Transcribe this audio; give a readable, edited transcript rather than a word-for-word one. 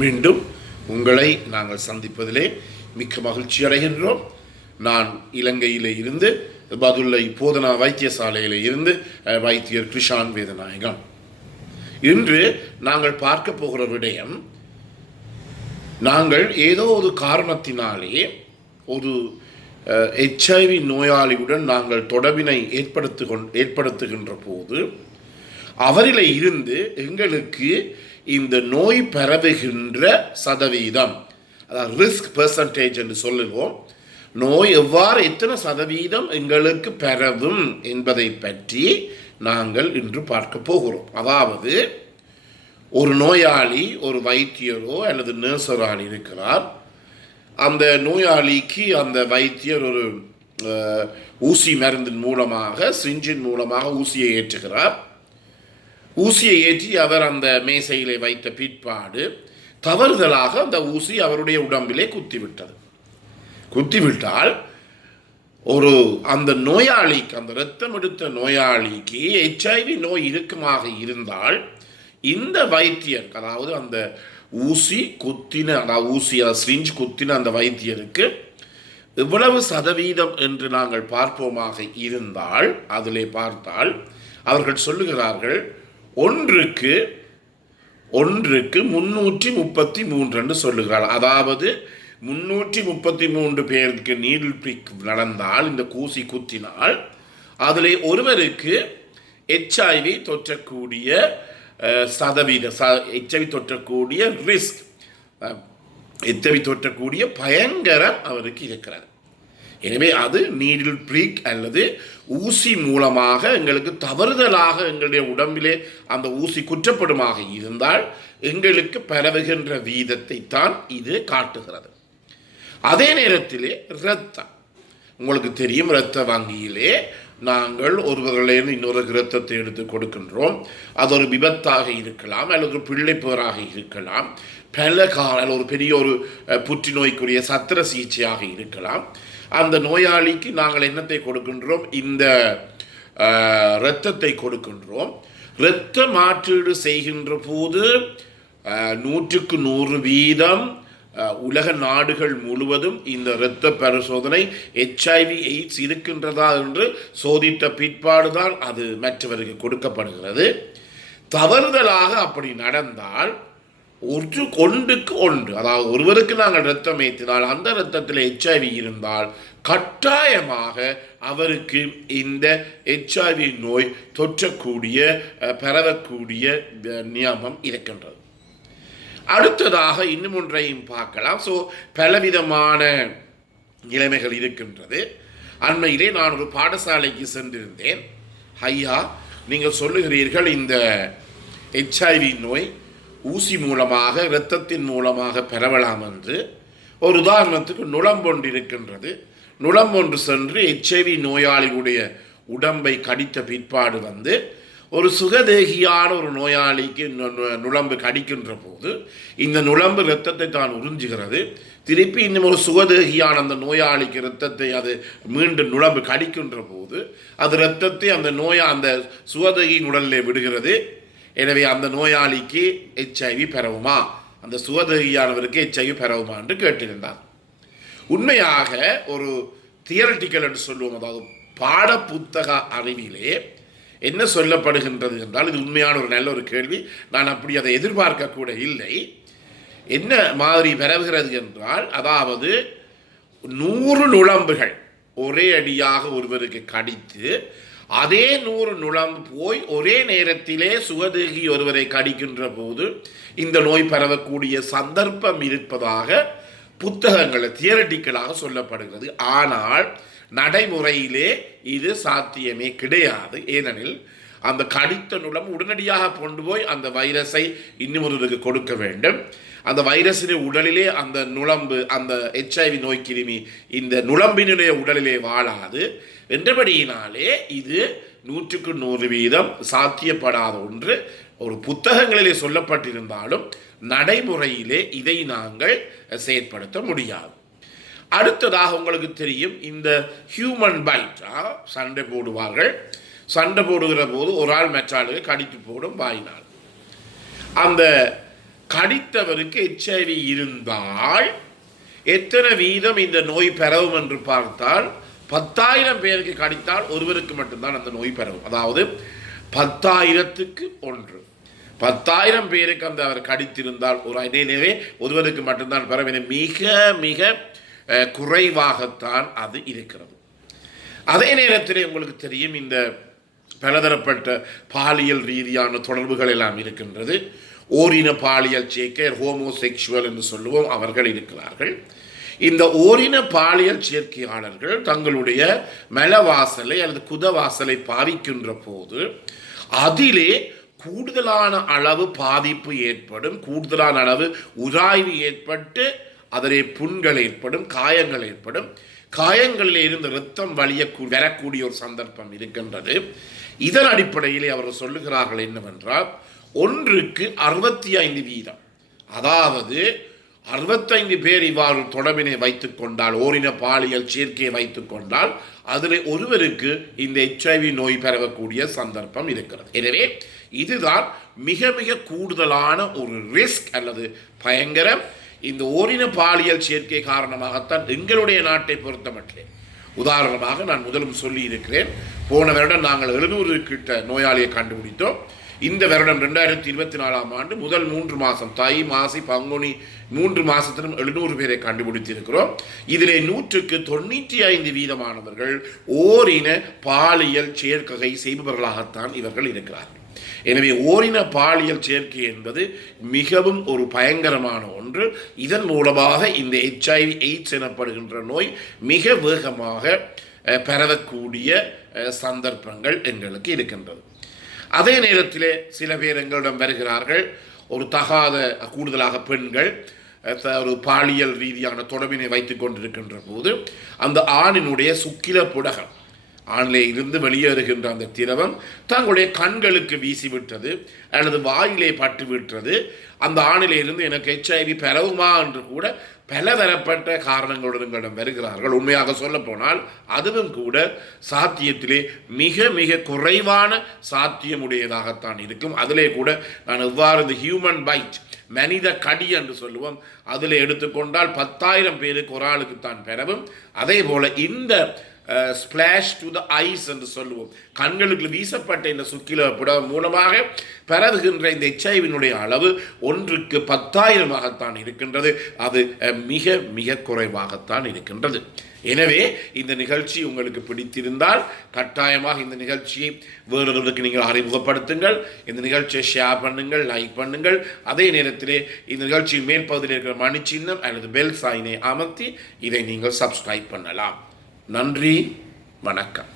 மீண்டும் உங்களை நாங்கள் சந்திப்பதிலே மிக்க மகிழ்ச்சி அடைகின்றோம். நான் இலங்கையிலே இருந்து பதுளை போதனா வைத்தியசாலையில் இருந்து வைத்தியர் கிருஷான் வேதநாயகம். இன்று நாங்கள் பார்க்க போகிற விடயம், நாங்கள் ஏதோ ஒரு காரணத்தினாலே ஒரு HIV நோயாளியுடன் நாங்கள் தொடர்பினை ஏற்படுத்துகின்ற போது அவரில் இருந்து எங்களுக்கு இந்த நோய் பரவுகின்ற சதவீதம், அதாவது ரிஸ்க் பெர்சன்டேஜ் என்று சொல்லுவோம், நோய் எவ்வாறு எத்தனை சதவீதம் எங்களுக்கு பரவும் என்பதை பற்றி நாங்கள் இன்று பார்க்க போகிறோம். அதாவது ஒரு நோயாளி ஒரு வைத்தியரோ அல்லது நர்ஸரோ இருக்கிறார். அந்த நோயாளிக்கு அந்த வைத்தியர் ஒரு ஊசி மருந்தின் மூலமாக, சிரிஞ்சின் மூலமாக ஊசியை ஏற்றுகிறார். ஊசியை ஏற்றி அவர் அந்த மேசையிலே வைத்த பிற்பாடு தவறுதலாக அந்த ஊசி அவருடைய உடம்பிலே குத்திவிட்டால் அந்த நோயாளிக்கு, அந்த இரத்தம் எடுத்த நோயாளிக்கு HIV நோய் இருக்குமாக இருந்தால் இந்த வைத்தியர், அதாவது அந்த ஊசி குத்தின, அதாவது ஊசி சிரிஞ்ச் குத்தின அந்த வைத்தியருக்கு எவ்வளவு சதவீதம் என்று நாங்கள் பார்ப்போமாக இருந்தால், அதிலே பார்த்தால் அவர்கள் சொல்லுகிறார்கள் ஒன்றுக்கு 333 என்று சொல்லுகிறார். அதாவது 333 பேருக்கு நீடில் பிரிக் நடந்தால், இந்த ஊசி குத்தினால் அதில் ஒருவருக்கு HIV தொற்றக்கூடிய HIV தொற்றக்கூடிய ரிஸ்க், HIV தொற்றக்கூடிய பயங்கரம் அவருக்கு இருக்கிறது. எனவே அது நீடில் பிரிக் அல்லது ஊசி மூலமாக எங்களுக்கு தவறுதலாக எங்களுடைய உடம்பிலே அந்த ஊசி குற்றப்படுமாக இருந்தால் எங்களுக்கு பரவுகின்ற வீதத்தை தான் இது காட்டுகிறது. அதே நேரத்திலே இரத்தம், உங்களுக்கு தெரியும், இரத்த வங்கியிலே நாங்கள் ஒருவர்களிலிருந்து இன்னொரு இரத்தத்தை எடுத்து கொடுக்கின்றோம். அது ஒரு விபத்தாக இருக்கலாம், அல்லது ஒரு பிள்ளை பேராக இருக்கலாம், பல ஒரு பெரிய ஒரு புற்றுநோய்க்குரிய சத்திர சிகிச்சையாக இருக்கலாம். அந்த நோயாளிக்கு நாங்கள் என்னத்தை கொடுக்கின்றோம்? இந்த இரத்தத்தை கொடுக்கின்றோம். இரத்த மாற்றீடு செய்கின்ற போது 100% உலக நாடுகள் முழுவதும் இந்த இரத்த பரிசோதனை HIV AIDS இருக்கின்றதா என்று சோதித்த பிற்பாடுதான் அது மற்றவருக்கு கொடுக்கப்படுகிறது. தவறுதலாக அப்படி நடந்தால் ஒன்றுக்கு ஒன்று, அதாவது ஒருவருக்கு நாங்கள் இரத்தம் ஏற்றினால் அந்த இரத்தத்தில் HIV இருந்தால் கட்டாயமாக அவருக்கு இந்த HIV நோய் தொற்றக்கூடிய பரவக்கூடிய நியமம் இருக்கின்றது. அடுத்ததாக இன்னும் ஒன்றையும் பார்க்கலாம். பலவிதமான நிலைமைகள் இருக்கின்றது. அண்மையிலே நான் ஒரு பாடசாலைக்கு சென்றிருந்தேன். ஐயா, நீங்கள் சொல்லுகிறீர்கள் இந்த HIV நோய் ஊசி மூலமாக, இரத்தத்தின் மூலமாக பரவலாம் என்று. ஒரு உதாரணத்துக்கு நுளம்பொன்று இருக்கின்றது. நுளம்பொன்று சென்று HIV நோயாளியுடைய உடம்பை கடித்த பிற்பாடு ஒரு சுகதேகியான ஒரு நோயாளிக்கு நுளம்பு கடிக்கின்ற போது இந்த நுளம்பு இரத்தத்தை தான் உறிஞ்சுகிறது. திருப்பி இன்னும் ஒரு சுகதேகியான அந்த நோயாளிக்கு இரத்தத்தை அது மீண்டும் நுளம்பு கடிக்கின்ற போது அது இரத்தத்தை அந்த சுகதேகியின் உடலிலே விடுகிறது. எனவே அந்த நோயாளிக்கு HIV பரவுமா, அந்த சுகதேகியானவருக்கு HIV பரவுமா என்று கேட்டிருந்தார். உண்மையாக ஒரு தியரட்டிக்கல் என்று சொல்லுவோம், அதாவது பாட புத்தக அறிவிலே என்ன சொல்லப்படுகின்றது என்றால், இது உண்மையான ஒரு நல்ல ஒரு கேள்வி, நான் அப்படி அதை எதிர்பார்க்க கூட இல்லை. என்ன மாதிரி பரவுகிறது என்றால், அதாவது 100 நுளம்புகள் ஒரே அடியாக ஒருவருக்கு கடித்து அதே 100 நுளம்பு போய் ஒரே நேரத்திலே சுகதேகி ஒருவரை கடிக்கின்ற போது இந்த நோய் பரவக்கூடிய சந்தர்ப்பம் இருப்பதாக புத்தகங்களில் தியரட்டிக்கலாக சொல்லப்படுகிறது. ஆனால் நடைமுறையிலே இது சாத்தியமே கிடையாது. ஏனெனில் அந்த கடித்த நுளம்பு உடனடியாக கொண்டு போய் அந்த வைரஸை இன்னொருவருக்கு கொடுக்க வேண்டும். அந்த வைரஸின் உடலிலே அந்த நுளம்பு, அந்த HIV நோய் கிருமி இந்த நுளம்பினுடைய உடலிலே வாழாது. என்றபடியினாலே இது 100% சாத்தியப்படாத ஒன்று. ஒரு புத்தகங்களிலே சொல்லப்பட்டிருந்தாலும் நடைமுறையிலே இதை நாங்கள் செயற்படுத்த முடியாது. அடுத்ததாக உங்களுக்கு தெரியும், இந்த ஹியூமன் பைட், சண்டை போடுவார்கள். சண்டை போடுகிற போது ஒரு ஆள் மற்றாளுக்கு கடித்து போடும் வாயினால். அந்த கடித்தவருக்கு HIV இருந்தால் எத்தனை வீதம் இந்த நோய் பரவும் என்று பார்த்தால் 10,000 பேருக்கு கடித்தால் ஒருவருக்கு மட்டும்தான் அந்த நோய் பரவும். அதாவது 10,000க்கு 1. 10,000 பேருக்கு அந்த அவர் கடித்திருந்தால் எனவே ஒருவருக்கு மட்டும்தான் பரவும். மிக மிக குறைவாகத்தான் அது இருக்கிறது. அதே நேரத்தில் உங்களுக்கு தெரியும், இந்த பலதரப்பட்ட பாலியல் ரீதியான தொடர்புகள் எல்லாம் இருக்கின்றது. ஓரின பாலியல் சேர்க்கை, ஹோமோசெக்சுவல் என்று சொல்லுவோம், அவர்கள் இருக்கிறார்கள். இந்த ஓரின பாலியல் சேர்க்கையாளர்கள் தங்களுடைய மலவாசலை அல்லது குதவாசலை பாதிக்கின்ற போது அதிலே கூடுதலான அளவு பாதிப்பு ஏற்படும், கூடுதலான அளவு உராய்வு ஏற்பட்டு அதிலே புண்கள் ஏற்படும், காயங்கள் ஏற்படும். காயங்களில் இருந்து இரத்தம் வரக்கூடிய ஒரு சந்தர்ப்பம் இருக்கின்றது. இதன் அடிப்படையிலே அவர்கள் சொல்லுகிறார்கள் என்னவென்றால், 1க்கு 65 வீதம், அதாவது 65 பேர் இவ்வாறு தொடர்பினை வைத்துக் கொண்டால், ஓரின பாலியல் சேர்க்கையை வைத்துக் கொண்டால் அதில் ஒருவருக்கு இந்த HIV நோய் பரவக்கூடிய சந்தர்ப்பம் இருக்கிறது. எனவே இதுதான் மிக மிக கூடுதலான ஒரு ரிஸ்க் அல்லது பயங்கரம். இந்த ஓரின பாலியல் சேர்க்கை காரணமாகத்தான் எங்களுடைய நாட்டை பொறுத்தமட்டிலே, உதாரணமாக நான் முதலும் சொல்லி இருக்கிறேன், போன வருடம் நாங்கள் 700 கிட்ட நோயாளியை கண்டுபிடித்தோம். இந்த வருடம் 2024ஆம் ஆண்டு முதல் 3 மாதம், தை மாசி பங்குனி 3 மாதத்திலும் 700 பேரை கண்டுபிடித்திருக்கிறோம். இதிலே 100க்கு 95 வீதமானவர்கள் ஓரின பாலியல் சேர்க்கை செய்பவர்களாகத்தான் இவர்கள் இருக்கிறார்கள். எனவே ஓரின பாலியல் சேர்க்கை என்பது மிகவும் ஒரு பயங்கரமான ஒன்று. இதன் மூலமாக இந்த HIV எய்ட்ஸ் எனப்படுகின்ற நோய் மிக வேகமாக பரவக்கூடிய சந்தர்ப்பங்கள் எங்களுக்கு இருக்கின்றது. அதே நேரத்திலே சில பேர் எங்களிடம் வருகிறார்கள், ஒரு தகாத, கூடுதலாக பெண்கள் ஒரு பாலியல் ரீதியான தொடர்பினை வைத்துக் கொண்டிருக்கின்ற போது அந்த ஆணினுடைய சுக்கில புடகம், ஆணிலே இருந்து வெளியேறுகின்ற அந்த திரவம் தங்களுடைய கண்களுக்கு வீசிவிட்டது அல்லது வாயிலே பட்டுவிட்டது, அந்த ஆணிலே இருந்து எனக்கு HIV பரவுமா என்று கூட பலதரப்பட்ட காரணங்களுடன் வருகிறார்கள். உண்மையாக சொல்ல போனால் அதுவும் கூட சாத்தியத்திலே மிக மிக குறைவான சாத்தியமுடையதாகத்தான் இருக்கும். அதிலே கூட நான் எவ்வாறு இந்த ஹியூமன் பைட், மனித கடி என்று சொல்லுவோம், அதில் எடுத்துக்கொண்டால் 10,000 பேருக்கு ஒரு ஆளுக்குத்தான் பரவும். அதே போல இந்த ஸ்பிளாஷ் டு த ஐஸ் என்று சொல்லுவோம், கண்களுக்கு வீசப்பட்ட இந்த சுக்கில புடகம் மூலமாக பரவுகின்ற இந்த HIV அளவு 1க்கு 10,000ஆகத்தான் இருக்கின்றது. அது மிக மிக குறைவாகத்தான் இருக்கின்றது. எனவே இந்த நிகழ்ச்சி உங்களுக்கு பிடித்திருந்தால் கட்டாயமாக இந்த நிகழ்ச்சியை வேறொருவருக்கு நீங்கள் அறிமுகப்படுத்துங்கள். இந்த நிகழ்ச்சியை ஷேர் பண்ணுங்கள், லைக் பண்ணுங்கள். அதே நேரத்திலே இந்த நிகழ்ச்சியின் மேற்பகுதியில் இருக்கிற மணி சின்னம் அல்லது பெல் சைனை அமர்த்தி இதை நீங்கள் சப்ஸ்கிரைப் பண்ணலாம். நன்றி, வணக்கம்.